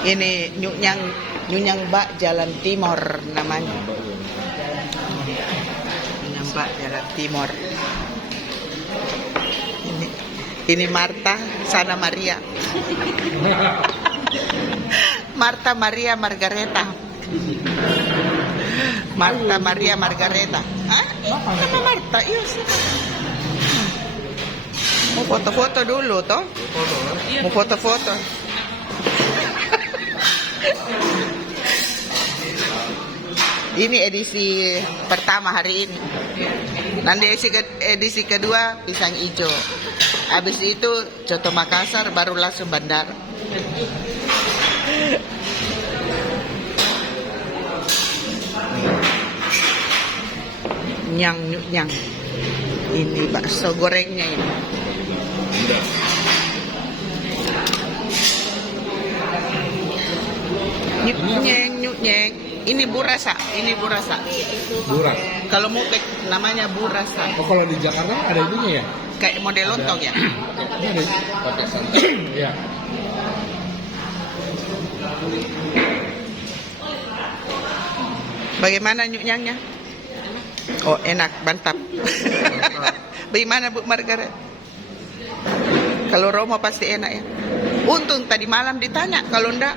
Ini Nyunyang Mbak Jalan Timur namanya. Nyunyang Mbak Jalan Timur. Ini Marta, sana Maria. Marta Maria Margareta. Marta Maria Margareta. Hah? Nama Marta? Iya sih. Mau foto-foto dulu toh? Mau foto-foto. Ini edisi pertama hari ini. Nanti edisi kedua pisang hijau. Habis itu Coto Makassar, baru langsung bandar. Nyang. Ini bakso gorengnya ini. Nyeng. Ini burasa. Buras. Kalau mupek namanya burasa. Oh, kalau di Jakarta ada itunya ya? Kayak model lontong ya? Ini ada pakai santan. Ya. Bagaimana nyunyangnya? Oh, enak, mantap. Bagaimana Bu Margaret? Kalau Romo pasti enak ya. Untung tadi malam ditanya, kalau enggak